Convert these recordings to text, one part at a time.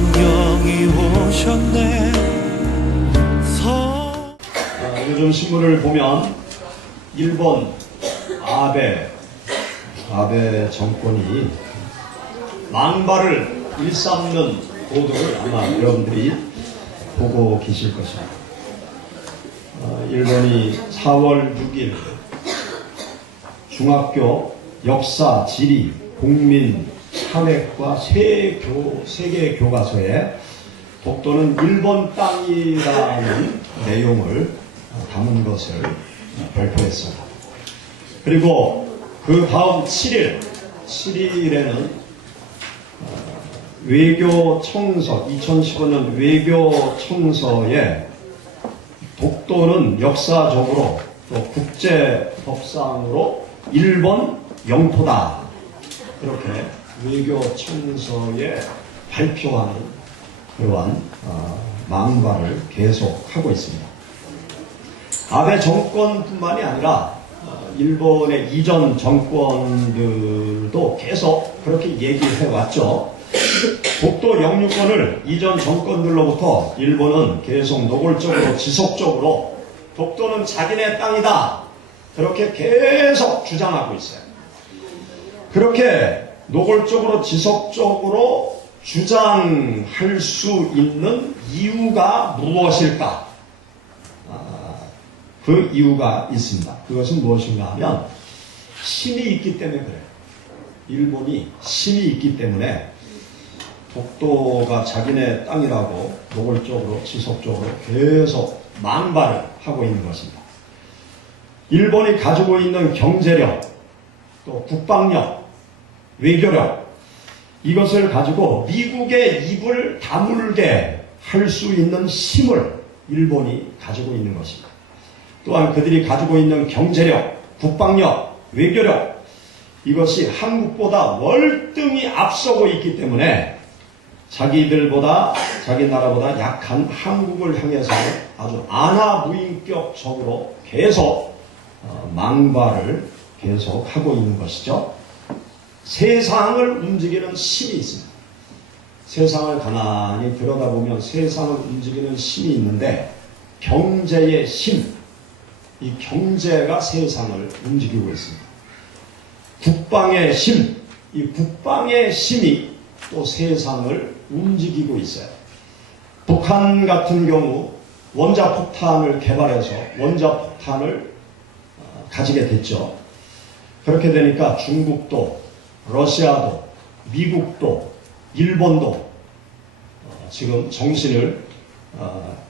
성령이 오셨네. 요즘 신문을 보면 일본 아베 정권이 망발을 일삼는 보도를 아마 여러분들이 보고 계실 것입니다. 일본이 4월 6일 중학교 역사, 지리, 국민, 사회과 세계 교과서에 독도는 일본 땅이라는 내용을 담은 것을 발표했습니다. 그리고 그 다음 7일에는 외교청서, 2015년 외교청서에 독도는 역사적으로 또 국제법상으로 일본 영토다, 이렇게 외교청서에 발표하는 그러한 망발을 계속하고 있습니다. 아베 정권뿐만이 아니라 일본의 이전 정권들도 계속 그렇게 얘기해왔죠. 독도 영유권을 이전 정권들로부터 일본은 계속 노골적으로 지속적으로 독도는 자기네 땅이다, 그렇게 계속 주장하고 있어요. 그렇게 노골적으로 지속적으로 주장할 수 있는 이유가 무엇일까? 그 이유가 있습니다. 그것은 무엇인가 하면 힘이 있기 때문에 그래요. 일본이 힘이 있기 때문에 독도가 자기네 땅이라고 노골적으로 지속적으로 계속 망발을 하고 있는 것입니다. 일본이 가지고 있는 경제력, 또 국방력, 외교력, 이것을 가지고 미국의 입을 다물게 할 수 있는 힘을 일본이 가지고 있는 것입니다. 또한 그들이 가지고 있는 경제력, 국방력, 외교력, 이것이 한국보다 월등히 앞서고 있기 때문에 자기들보다, 자기 나라보다 약한 한국을 향해서 아주 안하무인격적으로 계속 망발을 계속하고 있는 것이죠. 세상을 움직이는 힘이 있습니다. 세상을 가만히 들여다보면 세상을 움직이는 힘이 있는데, 경제의 힘, 이 경제가 세상을 움직이고 있습니다. 국방의 힘, 이 국방의 힘이 또 세상을 움직이고 있어요. 북한 같은 경우 원자폭탄을 개발해서 원자폭탄을 가지게 됐죠. 그렇게 되니까 중국도, 러시아도, 미국도, 일본도 지금 정신을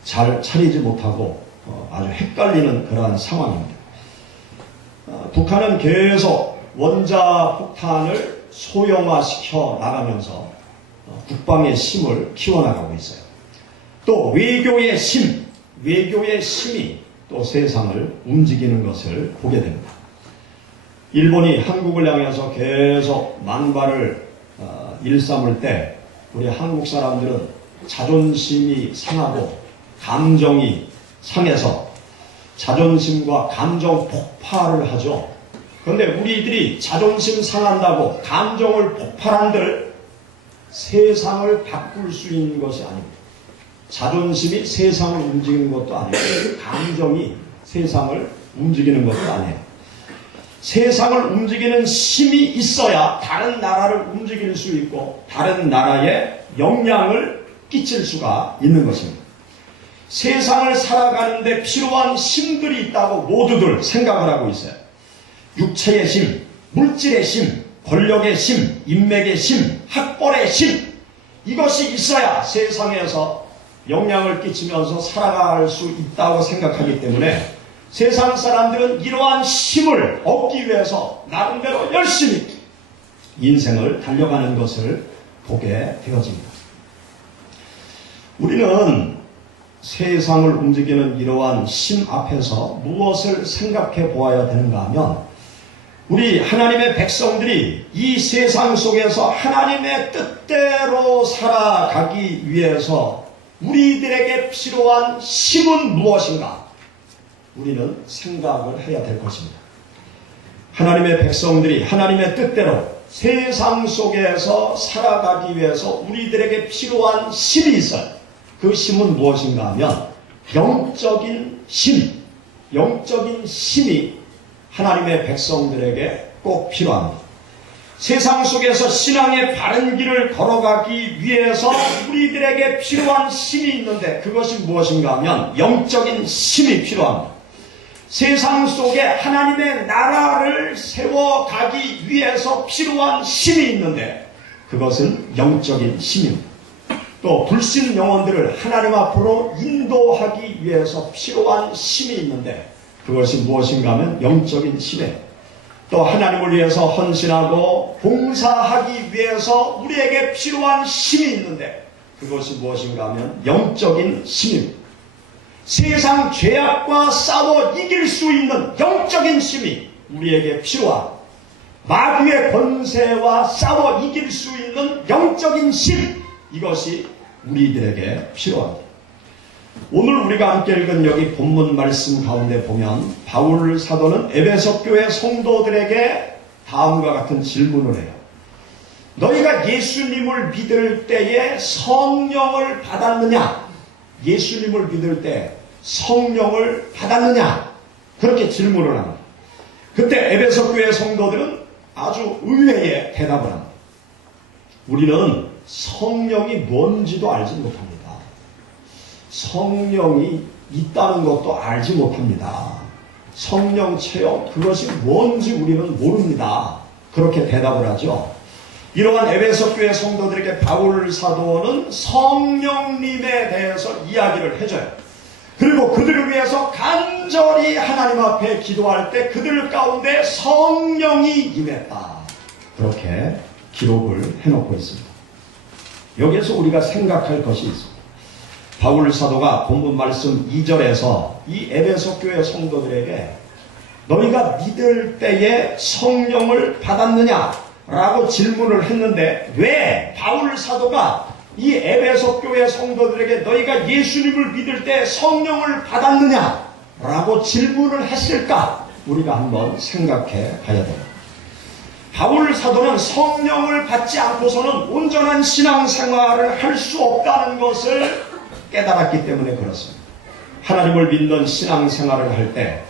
잘 차리지 못하고 아주 헷갈리는 그러한 상황입니다. 북한은 계속 원자폭탄을 소형화시켜 나가면서 국방의 힘을 키워나가고 있어요. 또 외교의 힘이 또 세상을 움직이는 것을 보게 됩니다. 일본이 한국을 향해서 계속 망발을 일삼을 때 우리 한국 사람들은 자존심이 상하고 감정이 상해서 자존심과 감정 폭발을 하죠. 그런데 우리들이 자존심 상한다고 감정을 폭발한들 세상을 바꿀 수 있는 것이 아닙니다. 자존심이 세상을 움직이는 것도 아니고 감정이 세상을 움직이는 것도 아니에요. 세상을 움직이는 힘이 있어야 다른 나라를 움직일 수 있고 다른 나라에 영향을 끼칠 수가 있는 것입니다. 세상을 살아가는데 필요한 힘들이 있다고 모두들 생각을 하고 있어요. 육체의 힘, 물질의 힘, 권력의 힘, 인맥의 힘, 학벌의 힘, 이것이 있어야 세상에서 영향을 끼치면서 살아갈 수 있다고 생각하기 때문에 세상 사람들은 이러한 힘을 얻기 위해서 나름대로 열심히 인생을 달려가는 것을 보게 되어집니다. 우리는 세상을 움직이는 이러한 힘 앞에서 무엇을 생각해 보아야 되는가 하면, 우리 하나님의 백성들이 이 세상 속에서 하나님의 뜻대로 살아가기 위해서 우리들에게 필요한 힘은 무엇인가? 우리는 생각을 해야 될 것입니다. 하나님의 백성들이 하나님의 뜻대로 세상 속에서 살아가기 위해서 우리들에게 필요한 힘이 있어요. 그 힘은 무엇인가 하면 영적인 힘, 영적인 힘이 하나님의 백성들에게 꼭 필요합니다. 세상 속에서 신앙의 바른 길을 걸어가기 위해서 우리들에게 필요한 힘이 있는데 그것이 무엇인가 하면 영적인 힘이 필요합니다. 세상 속에 하나님의 나라를 세워가기 위해서 필요한 힘이 있는데 그것은 영적인 힘입니다. 또 불신 영혼들을 하나님 앞으로 인도하기 위해서 필요한 힘이 있는데 그것이 무엇인가 하면 영적인 힘이에요. 또 하나님을 위해서 헌신하고 봉사하기 위해서 우리에게 필요한 힘이 있는데 그것이 무엇인가 하면 영적인 힘입니다. 세상 죄악과 싸워 이길 수 있는 영적인 힘이 우리에게 필요하고 마귀의 권세와 싸워 이길 수 있는 영적인 힘, 이것이 우리들에게 필요합니다. 오늘 우리가 함께 읽은 여기 본문 말씀 가운데 보면 바울 사도는 에베소 교회 성도들에게 다음과 같은 질문을 해요. 너희가 예수님을 믿을 때에 성령을 받았느냐? 예수님을 믿을 때 성령을 받았느냐? 그렇게 질문을 합니다. 그때 에베소 교회 성도들은 아주 의외의 대답을 합니다. 우리는 성령이 뭔지도 알지 못합니다. 성령이 있다는 것도 알지 못합니다. 성령 체험, 그것이 뭔지 우리는 모릅니다. 그렇게 대답을 하죠. 이러한 에베소 교회 성도들에게 바울 사도는 성령님에 대해서 이야기를 해줘요. 그리고 그들을 위해서 간절히 하나님 앞에 기도할 때 그들 가운데 성령이 임했다. 그렇게 기록을 해놓고 있습니다. 여기에서 우리가 생각할 것이 있습니다. 바울 사도가 본문 말씀 2절에서 이 에베소 교회 성도들에게 너희가 믿을 때에 성령을 받았느냐? 라고 질문을 했는데 왜 바울 사도가 이 에베소 교회 성도들에게 너희가 예수님을 믿을 때 성령을 받았느냐? 라고 질문을 했을까? 우리가 한번 생각해 봐야 됩니다. 바울 사도는 성령을 받지 않고서는 온전한 신앙생활을 할 수 없다는 것을 깨달았기 때문에 그렇습니다. 하나님을 믿는 신앙생활을 할 때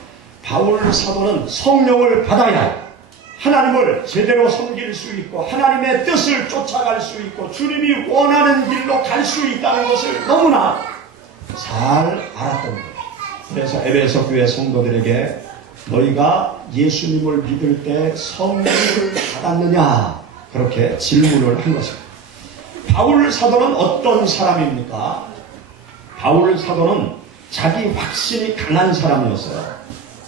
바울 사도는 성령을 받아야 하나님을 제대로 섬길 수 있고 하나님의 뜻을 쫓아갈 수 있고 주님이 원하는 길로 갈 수 있다는 것을 너무나 잘 알았던 거예요. 그래서 에베소 교회 성도들에게 너희가 예수님을 믿을 때 성령을 받았느냐? 그렇게 질문을 한 것입니다. 바울 사도는 어떤 사람입니까? 바울 사도는 자기 확신이 강한 사람이었어요.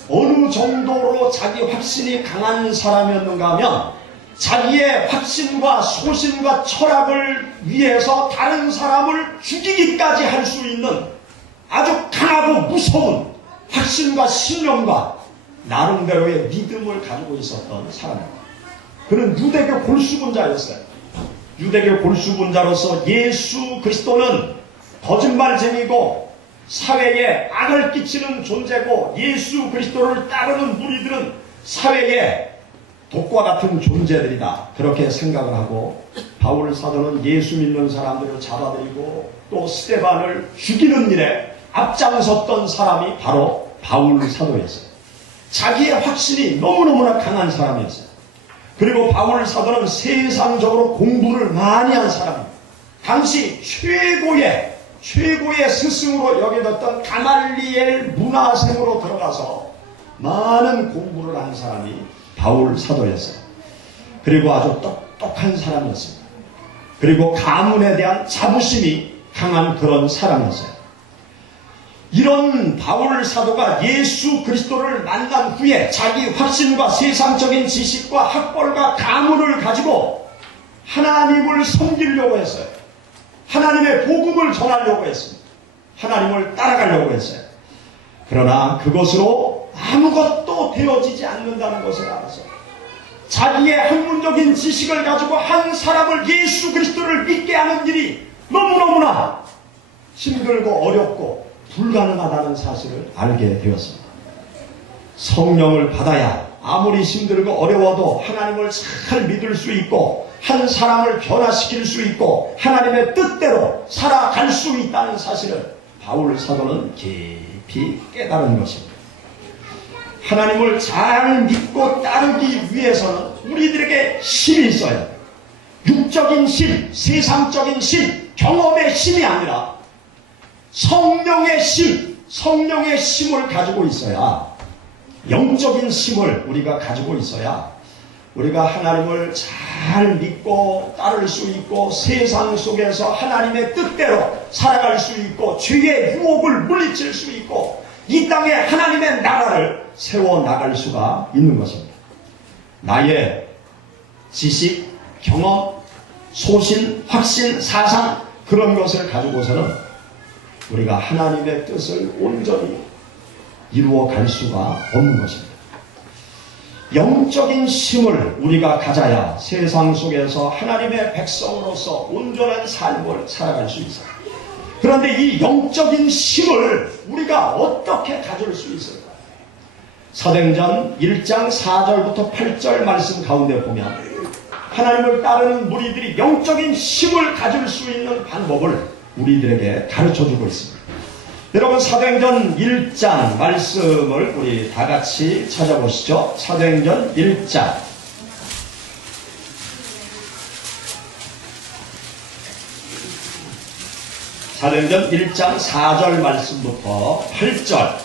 어느 정도로 자기 확신이 강한 사람이었는가 하면 자기의 확신과 소신과 철학을 위해서 다른 사람을 죽이기까지 할 수 있는 아주 강하고 무서운 확신과 신념과 나름대로의 믿음을 가지고 있었던 사람입니다. 그는 유대교 골수분자였어요. 유대교 골수분자로서 예수 그리스도는 거짓말쟁이고 사회에 악을 끼치는 존재고 예수 그리스도를 따르는 무리들은 사회에 독과 같은 존재들이다. 그렇게 생각을 하고 바울 사도는 예수 믿는 사람들을 잡아들이고 또 스데반을 죽이는 일에 앞장섰던 사람이 바로 바울 사도였어요. 자기의 확신이 너무너무나 강한 사람이었어요. 그리고 바울 사도는 세상적으로 공부를 많이 한 사람입니다. 당시 최고의 스승으로 여겨졌던 가말리엘 문화생으로 들어가서 많은 공부를 한 사람이 바울 사도였어요. 그리고 아주 똑똑한 사람이었습니다. 그리고 가문에 대한 자부심이 강한 그런 사람이었어요. 이런 바울 사도가 예수 그리스도를 만난 후에 자기 확신과 세상적인 지식과 학벌과 가문을 가지고 하나님을 섬기려고 했어요. 하나님의 복음을 전하려고 했습니다. 하나님을 따라가려고 했어요. 그러나 그것으로 아무것도 되어지지 않는다는 것을 알았어요. 자기의 학문적인 지식을 가지고 한 사람을 예수 그리스도를 믿게 하는 일이 너무너무나 힘들고 어렵고 불가능하다는 사실을 알게 되었습니다. 성령을 받아야 아무리 힘들고 어려워도 하나님을 잘 믿을 수 있고 한 사람을 변화시킬 수 있고 하나님의 뜻대로 살아갈 수 있다는 사실을 바울 사도는 깊이 깨달은 것입니다. 하나님을 잘 믿고 따르기 위해서는 우리들에게 힘이 있어요. 육적인 힘, 세상적인 힘, 경험의 힘이 아니라 성령의 힘, 성령의 힘을 가지고 있어야, 영적인 힘을 우리가 가지고 있어야 우리가 하나님을 잘 믿고 따를 수 있고 세상 속에서 하나님의 뜻대로 살아갈 수 있고 죄의 유혹을 물리칠 수 있고 이 땅에 하나님의 나라를 세워나갈 수가 있는 것입니다. 나의 지식, 경험, 소신, 확신, 사상 그런 것을 가지고서는 우리가 하나님의 뜻을 온전히 이루어갈 수가 없는 것입니다. 영적인 힘을 우리가 가져야 세상 속에서 하나님의 백성으로서 온전한 삶을 살아갈 수 있어요. 그런데 이 영적인 힘을 우리가 어떻게 가질 수 있을까요? 사도행전 1장 4절부터 8절 말씀 가운데 보면 하나님을 따르는 무리들이 영적인 힘을 가질 수 있는 방법을 우리들에게 가르쳐주고 있습니다. 여러분 사도행전 1장 말씀을 우리 다같이 찾아보시죠. 사도행전 1장 사도행전 1장 4절 말씀부터 8절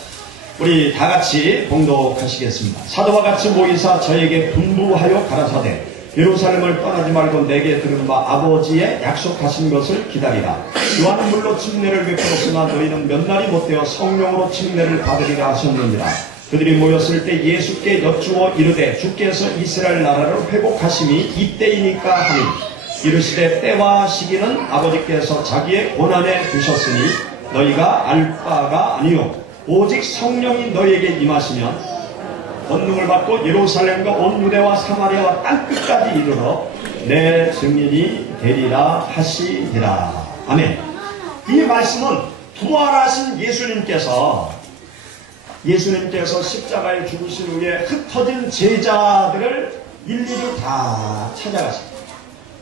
우리 다같이 봉독하시겠습니다. 사도와 같이 모이사 저에게 분부하여 가라사대 예루살렘을 떠나지 말고 내게 들은 바 아버지의 약속하신 것을 기다리라. 요한은 물로 침례를 베풀었으나 너희는 몇 날이 못되어 성령으로 침례를 받으리라 하셨느니라. 그들이 모였을 때 예수께 여쭈어 이르되 주께서 이스라엘 나라를 회복하심이 이때이니까 하니 이르시되 때와 시기는 아버지께서 자기의 고난에 두셨으니 너희가 알 바가 아니요 오직 성령이 너희에게 임하시면 권능을 받고 예루살렘과 온 유대와 사마리아와 땅끝까지 이르러 내 증인이 되리라 하시니라. 아멘. 이 말씀은 부활하신 예수님께서 십자가에 죽으신 후에 흩어진 제자들을 일일이 다 찾아가십니다.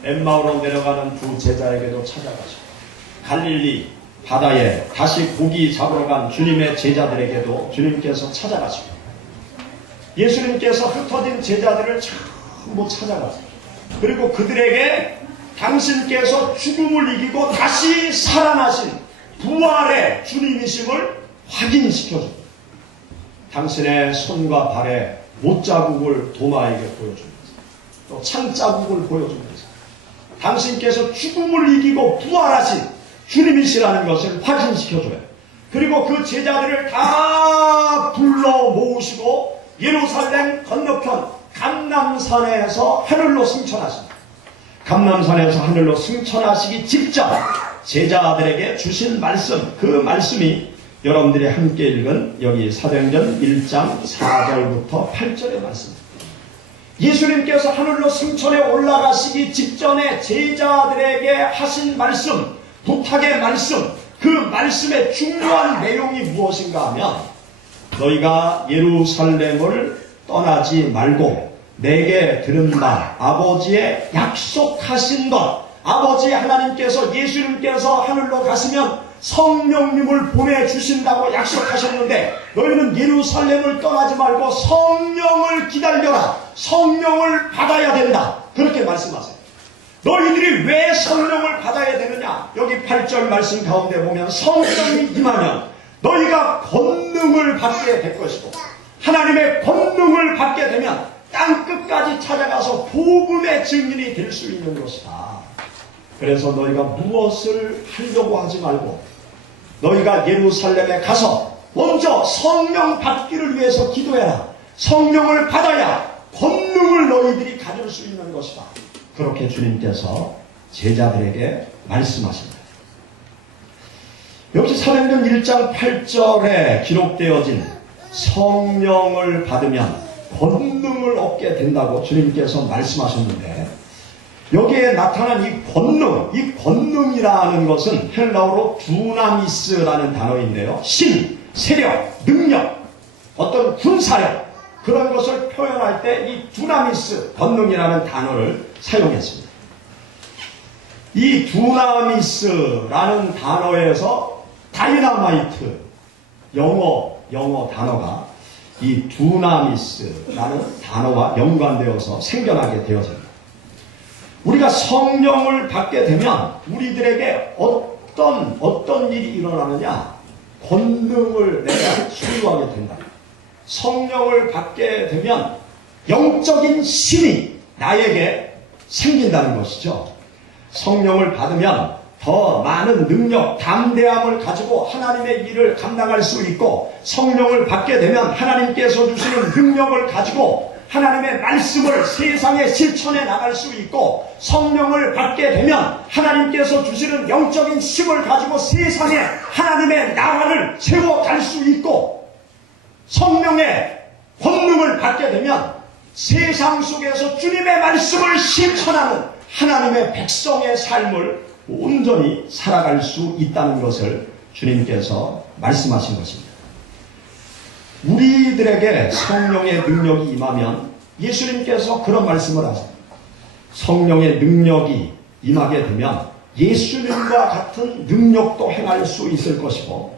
엠마오로 내려가는 두 제자에게도 찾아가시고 갈릴리 바다에 다시 고기 잡으러 간 주님의 제자들에게도 주님께서 찾아가시고 예수님께서 흩어진 제자들을 전부 찾아가세요. 그리고 그들에게 당신께서 죽음을 이기고 다시 살아나신 부활의 주님이심을 확인시켜줍니다. 당신의 손과 발에 못자국을 도마에게 보여줍니다. 또 창자국을 보여줍니다. 당신께서 죽음을 이기고 부활하신 주님이시라는 것을 확인시켜줘요. 그리고 그 제자들을 다 불러 모으시고 예루살렘 건너편 감람산에서 하늘로 승천하십니다. 감람산에서 하늘로 승천하시기 직전 제자들에게 주신 말씀, 그 말씀이 여러분들이 함께 읽은 여기 사도행전 1장 4절부터 8절의 말씀입니다. 예수님께서 하늘로 승천해 올라가시기 직전에 제자들에게 하신 말씀, 부탁의 말씀, 그 말씀의 중요한 내용이 무엇인가 하면 너희가 예루살렘을 떠나지 말고 내게 들은 바 아버지의 약속하신 것, 아버지 하나님께서 예수님께서 하늘로 가시면 성령님을 보내주신다고 약속하셨는데 너희는 예루살렘을 떠나지 말고 성령을 기다려라. 성령을 받아야 된다. 그렇게 말씀하세요. 너희들이 왜 성령을 받아야 되느냐? 여기 8절 말씀 가운데 보면 성령이 임하면 너희가 권능을 받게 될 것이고 하나님의 권능을 받게 되면 땅끝까지 찾아가서 복음의 증인이 될 수 있는 것이다. 그래서 너희가 무엇을 하려고 하지 말고 너희가 예루살렘에 가서 먼저 성령 받기를 위해서 기도해라. 성령을 받아야 권능을 너희들이 가질 수 있는 것이다. 그렇게 주님께서 제자들에게 말씀하십니다. 여기 사도행전 1장 8절에 기록되어진 성령을 받으면 권능을 얻게 된다고 주님께서 말씀하셨는데 여기에 나타난 이 권능이라는 것은 헬라어로 두나미스라는 단어인데요. 힘, 세력, 능력, 어떤 군사력 그런 것을 표현할 때 이 두나미스, 권능이라는 단어를 사용했습니다. 이 두나미스라는 단어에서 다이너마이트, 영어 단어가 이 두나미스라는 단어와 연관되어서 생겨나게 되어집니다. 우리가 성령을 받게 되면 우리들에게 어떤 일이 일어나느냐? 권능을 내가 소유하게 된다. 성령을 받게 되면 영적인 힘이 나에게 생긴다는 것이죠. 성령을 받으면 더 많은 능력, 담대함을 가지고 하나님의 일을 감당할 수 있고, 성령을 받게 되면 하나님께서 주시는 능력을 가지고 하나님의 말씀을 세상에 실천해 나갈 수 있고, 성령을 받게 되면 하나님께서 주시는 영적인 힘을 가지고 세상에 하나님의 나라를 세워갈 수 있고, 성령의 권능을 받게 되면 세상 속에서 주님의 말씀을 실천하는 하나님의 백성의 삶을 온전히 살아갈 수 있다는 것을 주님께서 말씀하신 것입니다. 우리들에게 성령의 능력이 임하면 예수님께서 그런 말씀을 하세요. 성령의 능력이 임하게 되면 예수님과 같은 능력도 행할 수 있을 것이고,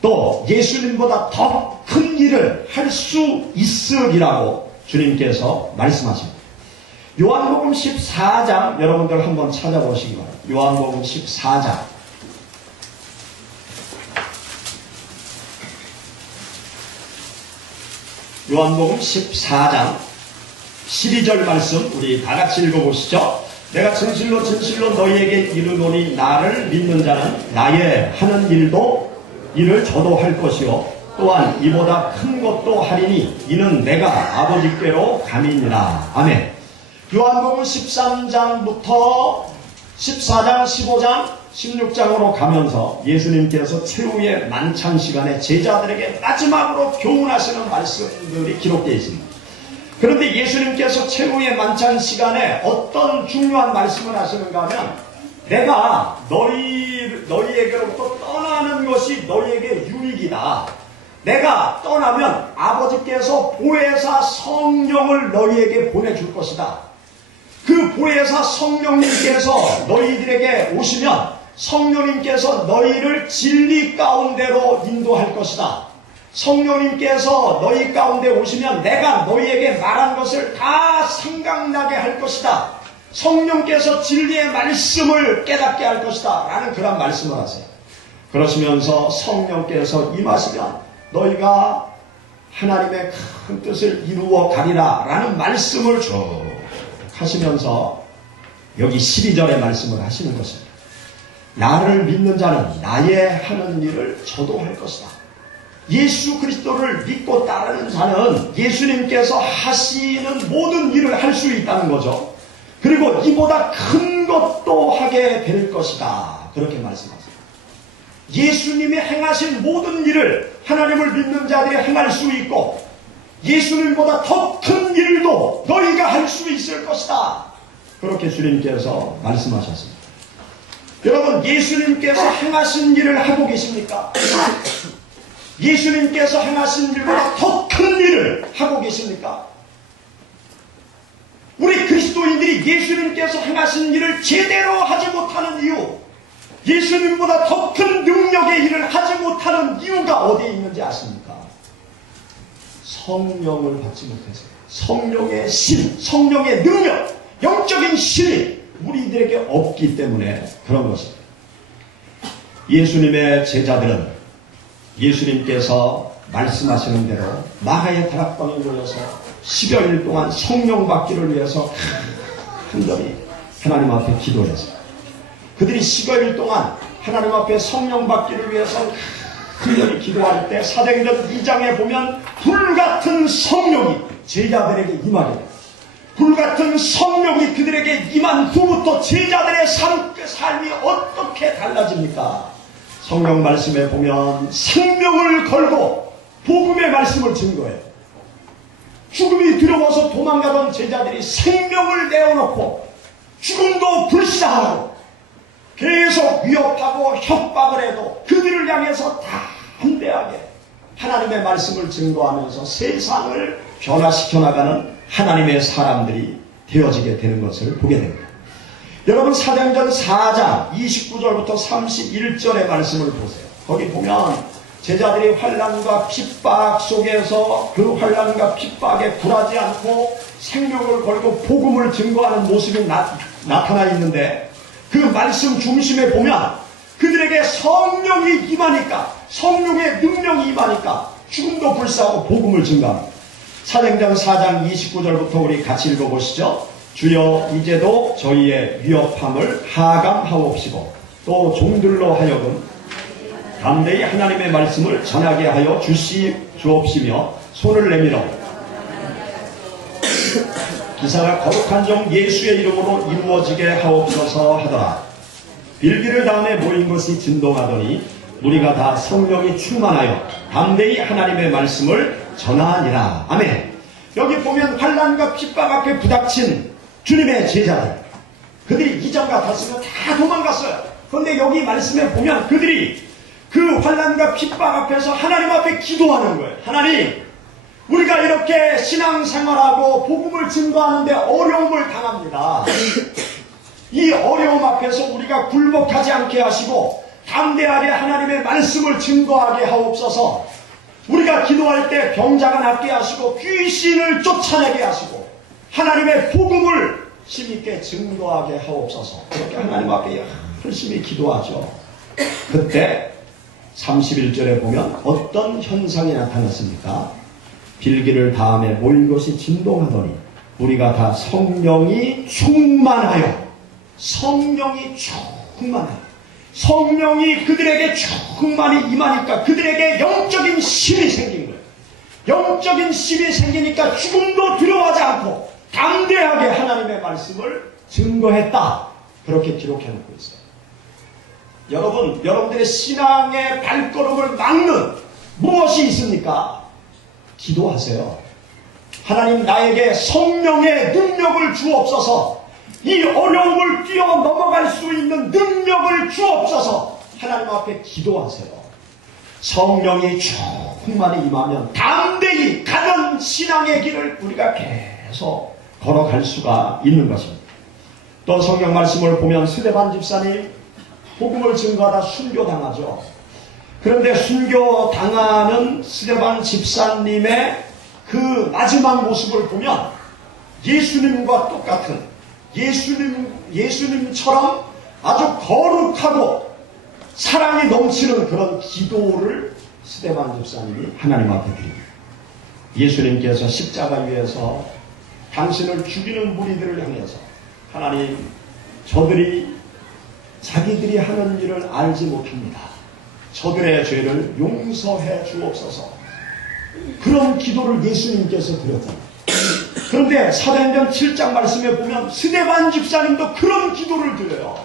또 예수님보다 더 큰 일을 할 수 있으리라고 주님께서 말씀하십니다. 요한복음 14장 여러분들 한번 찾아보시기 바랍니다. 요한복음 14장. 요한복음 14장 12절 말씀 우리 다 같이 읽어보시죠. 내가 진실로 너희에게 이르노니 나를 믿는 자는 나의 하는 일을 저도 할 것이요 또한 이보다 큰 것도 하리니 이는 내가 아버지께로 감이니라. 아멘. 요한복음 13장부터 14장, 15장, 16장으로 가면서 예수님께서 최후의 만찬 시간에 제자들에게 마지막으로 교훈하시는 말씀들이 기록되어 있습니다. 그런데 예수님께서 최후의 만찬 시간에 어떤 중요한 말씀을 하시는가 하면, 내가 너희에게로부터 떠나는 것이 너희에게 유익이다. 내가 떠나면 아버지께서 보혜사 성령을 너희에게 보내줄 것이다. 그 보혜사 성령님께서 너희들에게 오시면 성령님께서 너희를 진리 가운데로 인도할 것이다. 성령님께서 너희 가운데 오시면 내가 너희에게 말한 것을 다 생각나게 할 것이다. 성령께서 진리의 말씀을 깨닫게 할 것이다. 라는 그런 말씀을 하세요. 그러시면서 성령께서 임하시면 너희가 하나님의 큰 뜻을 이루어 가리라 라는 말씀을 쭉 하시면서 여기 12절의 말씀을 하시는 것입니다. 나를 믿는 자는 나의 하는 일을 저도 할 것이다. 예수 그리스도를 믿고 따르는 자는 예수님께서 하시는 모든 일을 할 수 있다는 거죠. 그리고 이보다 큰 것도 하게 될 것이다. 그렇게 말씀하세요. 예수님이 행하신 모든 일을 하나님을 믿는 자들이 행할 수 있고, 예수님보다 더 큰 일도 너희가 할 수 있을 것이다. 그렇게 주님께서 말씀하셨습니다. 여러분, 예수님께서 행하신 일을 하고 계십니까? 예수님께서 행하신 일보다 더 큰 일을 하고 계십니까? 우리 그리스도인들이 예수님께서 행하신 일을 제대로 하지 못하는 이유, 예수님보다 더 큰 능력의 일을 하지 못하는 이유가 어디에 있는지 아십니까? 성령을 받지 못해서. 성령의 신, 성령의 능력, 영적인 신이 우리들에게 없기 때문에 그런 것입니다. 예수님의 제자들은 예수님께서 말씀하시는 대로 마가의 다락방에 모여서 10여일 동안 성령 받기를 위해서 간절히 하나님 앞에 기도를 했어요. 그들이 10여일 동안 하나님 앞에 성령 받기를 위해서 간절히 기도할 때 사도행전 2장에 보면 불같은 성령이 제자들에게 임하게 됩니다. 불같은 성령이 그들에게 임한 후부터 제자들의 삶이 어떻게 달라집니까? 성경 말씀에 보면 생명을 걸고 복음의 말씀을 증거해요. 죽음이 두려워서 도망가던 제자들이 생명을 내어놓고 죽음도 불사하고 계속 위협하고 협박을 해도 그들을 향해서 담대하게 하나님의 말씀을 증거하면서 세상을 변화시켜 나가는 하나님의 사람들이 되어지게 되는 것을 보게 됩니다. 여러분 사도행전 4장 29절부터 31절의 말씀을 보세요. 거기 보면 제자들이 환난과 핍박 속에서 그 환난과 핍박에 굴하지 않고 생명을 걸고 복음을 증거하는 모습이 나타나 있는데 그 말씀 중심에 보면 그들에게 성령이 임하니까 성령의 능력이 임하니까 죽음도 불사하고 복음을 증거합니다. 사도행전 4장 29절부터 우리 같이 읽어보시죠. 주여 이제도 저희의 위협함을 하감하옵시고 또 종들로 하여금 담대히 하나님의 말씀을 전하게 하여 주옵시며 손을 내밀어 기사가 거룩한 종 예수의 이름으로 이루어지게 하옵소서 하더라. 빌기를 다음에 모인 것이 진동하더니 우리가 다 성령이 충만하여 담대히 하나님의 말씀을 전하니라. 아멘. 여기 보면 환난과 핍박 앞에 부닥친 주님의 제자들, 그들이 이전 같았으면 다 도망갔어요. 그런데 여기 말씀에 보면 그들이 그 환난과 핍박 앞에서 하나님 앞에 기도하는 거예요. 하나님, 우리가 이렇게 신앙생활하고 복음을 증거하는데 어려움을 당합니다. 이 어려움 앞에서 우리가 굴복하지 않게 하시고 담대하게 하나님의 말씀을 증거하게 하옵소서. 우리가 기도할 때 병자가 낫게 하시고 귀신을 쫓아내게 하시고 하나님의 복음을 힘있게 증거하게 하옵소서. 그렇게 하나님 앞에 열심히 기도하죠. 그때 31절에 보면 어떤 현상이 나타났습니까? 빌기를 다음에 모인 것이 진동하더니 우리가 다 성령이 충만하여 성령이 그들에게 충만히 임하니까 그들에게 영적인 힘이 생긴 거예요. 영적인 힘이 생기니까 죽음도 두려워하지 않고 담대하게 하나님의 말씀을 증거했다. 그렇게 기록해 놓고 있어요. 여러분, 여러분들의 신앙의 발걸음을 막는 무엇이 있습니까? 기도하세요. 하나님, 나에게 성령의 능력을 주옵소서. 이 어려움을 뛰어넘어갈 수 있는 능력을 주옵소서. 하나님 앞에 기도하세요. 성령이 충만히 임하면 담대히 가는 신앙의 길을 우리가 계속 걸어갈 수가 있는 것입니다. 또 성경 말씀을 보면 스데반 집사님 복음을 증거하다 순교당하죠. 그런데 순교당하는 스데반 집사님의 그 마지막 모습을 보면 예수님과 똑같은 예수님처럼 아주 거룩하고 사랑이 넘치는 그런 기도를 스데반 집사님이 하나님 앞에 드립니다. 예수님께서 십자가 위에서 당신을 죽이는 무리들을 향해서 하나님, 저들이 자기들이 하는 일을 알지 못합니다. 저들의 죄를 용서해 주옵소서. 그런 기도를 예수님께서 드렸잖아요. 그런데 사도행전 7장 말씀에 보면 스데반 집사님도 그런 기도를 드려요.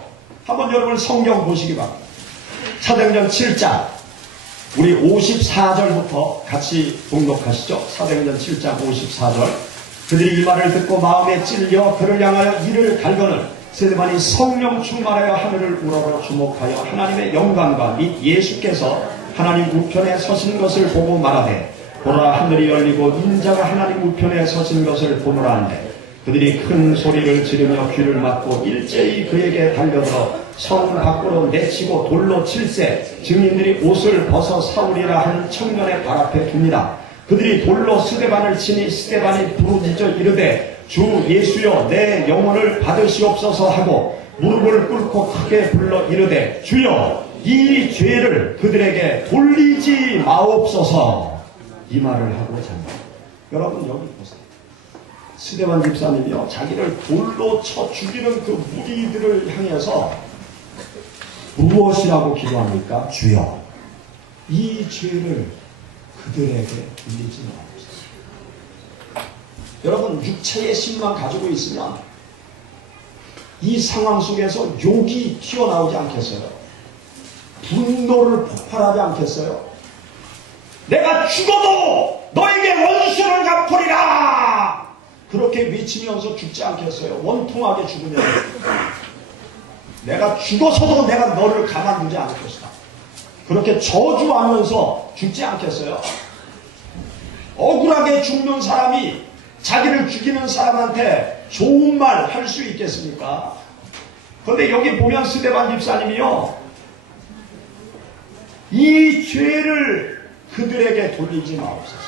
한번 여러분 성경 보시기 바랍니다. 사도행전 7장 우리 54절부터 같이 봉독하시죠. 사도행전 7장 54절. 그들이 이 말을 듣고 마음에 찔려 그를 향하여 이를 갈거늘 스데반이 성령 충만하여 하늘을 우러러 주목하여 하나님의 영광과 및 예수께서 하나님 우편에 서신 것을 보고 말하되 보라 하늘이 열리고 인자가 하나님 우편에 서신 것을 보노라 하는데 그들이 큰 소리를 지르며 귀를 막고 일제히 그에게 달려들어 성 밖으로 내치고 돌로 칠세 증인들이 옷을 벗어 사울이라 하는 청년의 발 앞에 둡니다. 그들이 돌로 스데반을 치니 스데반이 부르짖어 이르되 주 예수여 내 영혼을 받으시옵소서 하고 무릎을 꿇고 크게 불러 이르되 주여 이 죄를 그들에게 돌리지 마옵소서. 이 말을 하고 잔다. 여러분 여기 보세요. 스데반 집사님이요 자기를 돌로 쳐 죽이는 그 무리들을 향해서 무엇이라고 기도합니까? 주여 이 죄를 그들에게 돌리지 마옵소서. 여러분 육체의 힘만 가지고 있으면 이 상황 속에서 욕이 튀어나오지 않겠어요? 분노를 폭발하지 않겠어요? 내가 죽어도 너에게 원수를 갚으리라 그렇게 외치면서 죽지 않겠어요? 원통하게 죽으면 내가 죽어서도 내가 너를 가만두지 않을 것이다 그렇게 저주하면서 죽지 않겠어요? 억울하게 죽는 사람이 자기를 죽이는 사람한테 좋은 말 할 수 있겠습니까? 그런데 여기 보면 스데반 집사님이요, 이 죄를 그들에게 돌리지 마옵소서.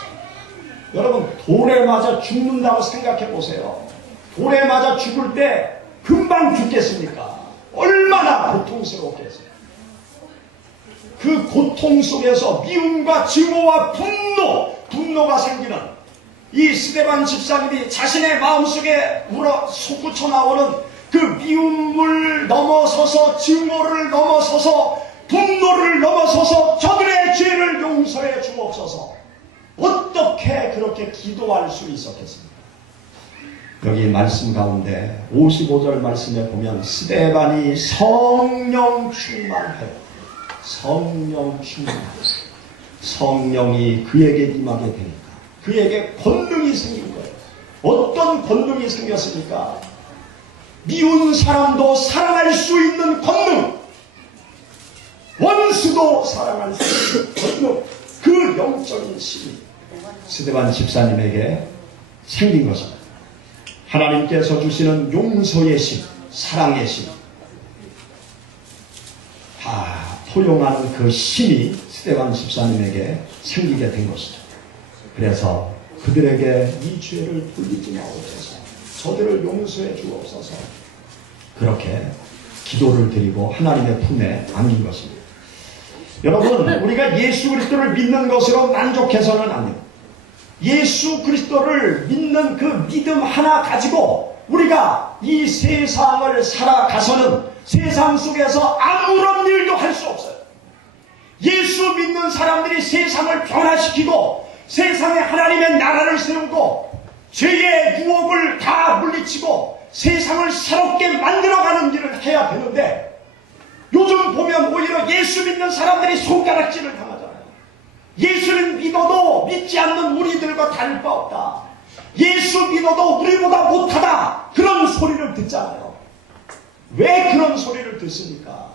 여러분, 돌에 맞아 죽는다고 생각해 보세요. 돌에 맞아 죽을 때 금방 죽겠습니까? 얼마나 고통스럽겠어요. 그 고통 속에서 미움과 증오와 분노가 생기는 이 스데반 집사님이 자신의 마음속에 솟구쳐 나오는 그 미움을 넘어서서, 증오를 넘어서서, 분노를 넘어서서 저들의 죄를 용서해 주옵소서. 어떻게 그렇게 기도할 수 있었겠습니까? 여기 말씀 가운데 55절 말씀에 보면 스데반이 성령 충만하여, 성령 충만하여, 성령이 그에게 임하게 되니까 그에게 권능이 생긴 거예요. 어떤 권능이 생겼습니까? 미운 사람도 사랑할 수 있는 권능, 원수도 사랑할 수 있는 권능, 그 영적인 힘이 스데반 집사님에게 생긴 것입니다. 하나님께서 주시는 용서의 심, 사랑의 심, 다 포용하는 그 힘이 스데반 집사님에게 생기게 된 것이죠. 그래서 그들에게 이 죄를 돌리지 마옵소서, 저들을 용서해 주옵소서, 그렇게 기도를 드리고 하나님의 품에 안긴 것입니다. 여러분, 우리가 예수 그리스도를 믿는 것으로 만족해서는 안 됩니다. 예수 그리스도를 믿는 그 믿음 하나 가지고 우리가 이 세상을 살아가서는 세상 속에서 아무런 일도 할 수 없어요. 예수 믿는 사람들이 세상을 변화시키고 세상에 하나님의 나라를 세우고 죄의 유혹을 다 물리치고 세상을 새롭게 만들어가는 일을 해야 되는데, 요즘 보면 오히려 예수 믿는 사람들이 손가락질을 당하잖아요. 예수를 믿어도 믿지 않는 우리들과 다를 바 없다, 예수 믿어도 우리보다 못하다, 그런 소리를 듣잖아요. 왜 그런 소리를 듣습니까?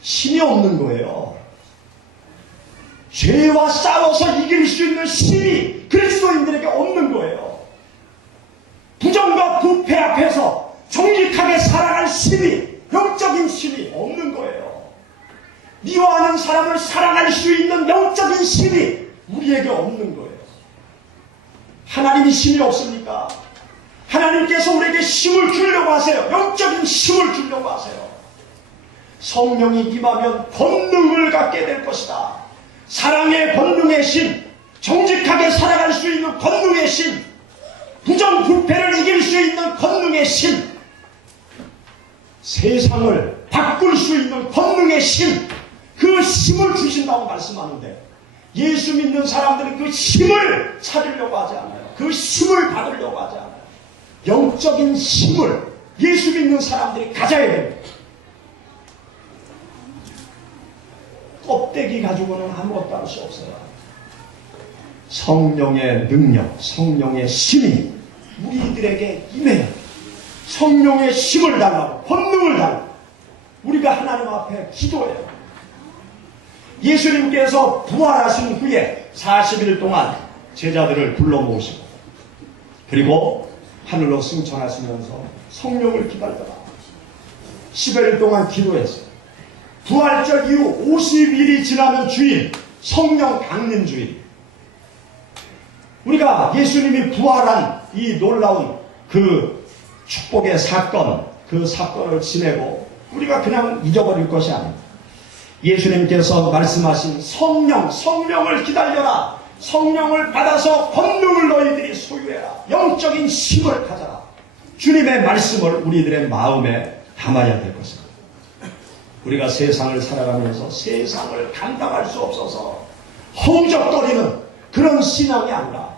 힘이 없는 거예요. 죄와 싸워서 이길 수 있는 힘이 그리스도인들에게 없는 거예요. 부정과 부패 앞에서 정직하게 살아갈 힘이, 영적인 힘이 없는 거예요. 미워하는 사람을 사랑할 수 있는 영적인 힘이 우리에게 없는 거예요. 하나님이 힘이 없습니까? 하나님께서 우리에게 힘을 주려고 하세요. 영적인 힘을 주려고 하세요. 성령이 임하면 권능을 갖게 될 것이다. 사랑의 권능의 힘, 정직하게 살아갈 수 있는 권능의 힘, 부정부패를 이길 수 있는 권능의 힘, 세상을 바꿀 수 있는 권능의 힘, 그 힘을 주신다고 말씀하는데, 예수 믿는 사람들은 그 힘을 찾으려고 하지 않아요. 그 힘을 받으려고 하지 않아요. 영적인 힘을 예수 믿는 사람들이 가져야 됩니다. 껍데기 가지고는 아무것도 할 수 없어요. 성령의 능력, 성령의 힘이 우리들에게 임해요. 성령의 힘을 달라고, 권능을 달라고 우리가 하나님 앞에 기도해요. 예수님께서 부활하신 후에 40일 동안 제자들을 불러 모으시고, 그리고 하늘로 승천하시면서 성령을 기다려라 10일 동안 기도했어요. 부활절 이후 50일이 지나면 주일, 성령 강림 주일. 우리가 예수님이 부활한 이 놀라운 그 축복의 사건, 그 사건을 지내고 우리가 그냥 잊어버릴 것이 아닙니다. 예수님께서 말씀하신 성령을 기다려라. 성령을 받아서 권능을 너희들이 소유해라. 영적인 힘을 가져라. 주님의 말씀을 우리들의 마음에 담아야 될 것입니다. 우리가 세상을 살아가면서 세상을 감당할 수 없어서 허우적거리는 그런 신앙이 아니라,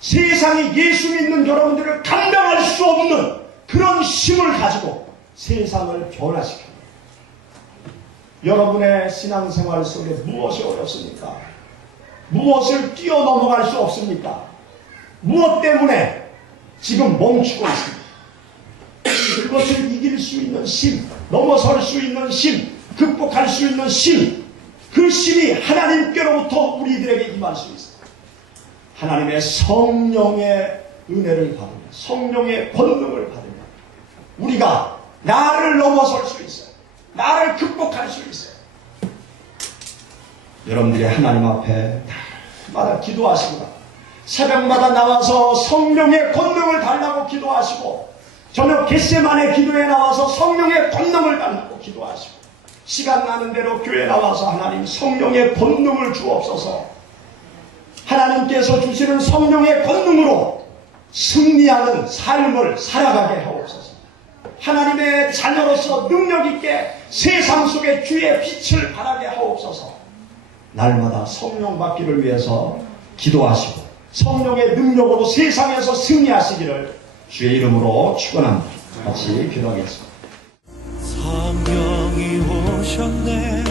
세상이 예수 믿는 여러분들을 감당할 수 없는 그런 힘을 가지고 세상을 변화시킵니다. 여러분의 신앙생활 속에 무엇이 어렵습니까? 무엇을 뛰어넘어갈 수 없습니까? 무엇 때문에 지금 멈추고 있습니까? 그것을 이길 수 있는 힘, 넘어설 수 있는 힘, 극복할 수 있는 힘, 그 힘이 하나님께로부터 우리들에게 임할 수 있습니다. 하나님의 성령의 은혜를 받으며 성령의 권능을 받으며 우리가 나를 넘어설 수 있어요. 나를 극복할 수 있어요. 여러분들이 하나님 앞에 날마다 기도하시고 새벽마다 나와서 성령의 권능을 달라고 기도하시고 저녁 겟세마네 기도에 나와서 성령의 권능을 달라고 기도하시고 시간 나는 대로 교회 나와서 하나님 성령의 권능을 주옵소서. 하나님께서 주시는 성령의 권능으로 승리하는 삶을 살아가게 하옵소서. 하나님의 자녀로서 능력 있게 세상 속에 주의 빛을 발하게 하옵소서. 날마다 성령 받기를 위해서 기도하시고 성령의 능력으로 세상에서 승리하시기를 주의 이름으로 축원합니다. 같이 기도하겠습니다. 성령이 오셨네.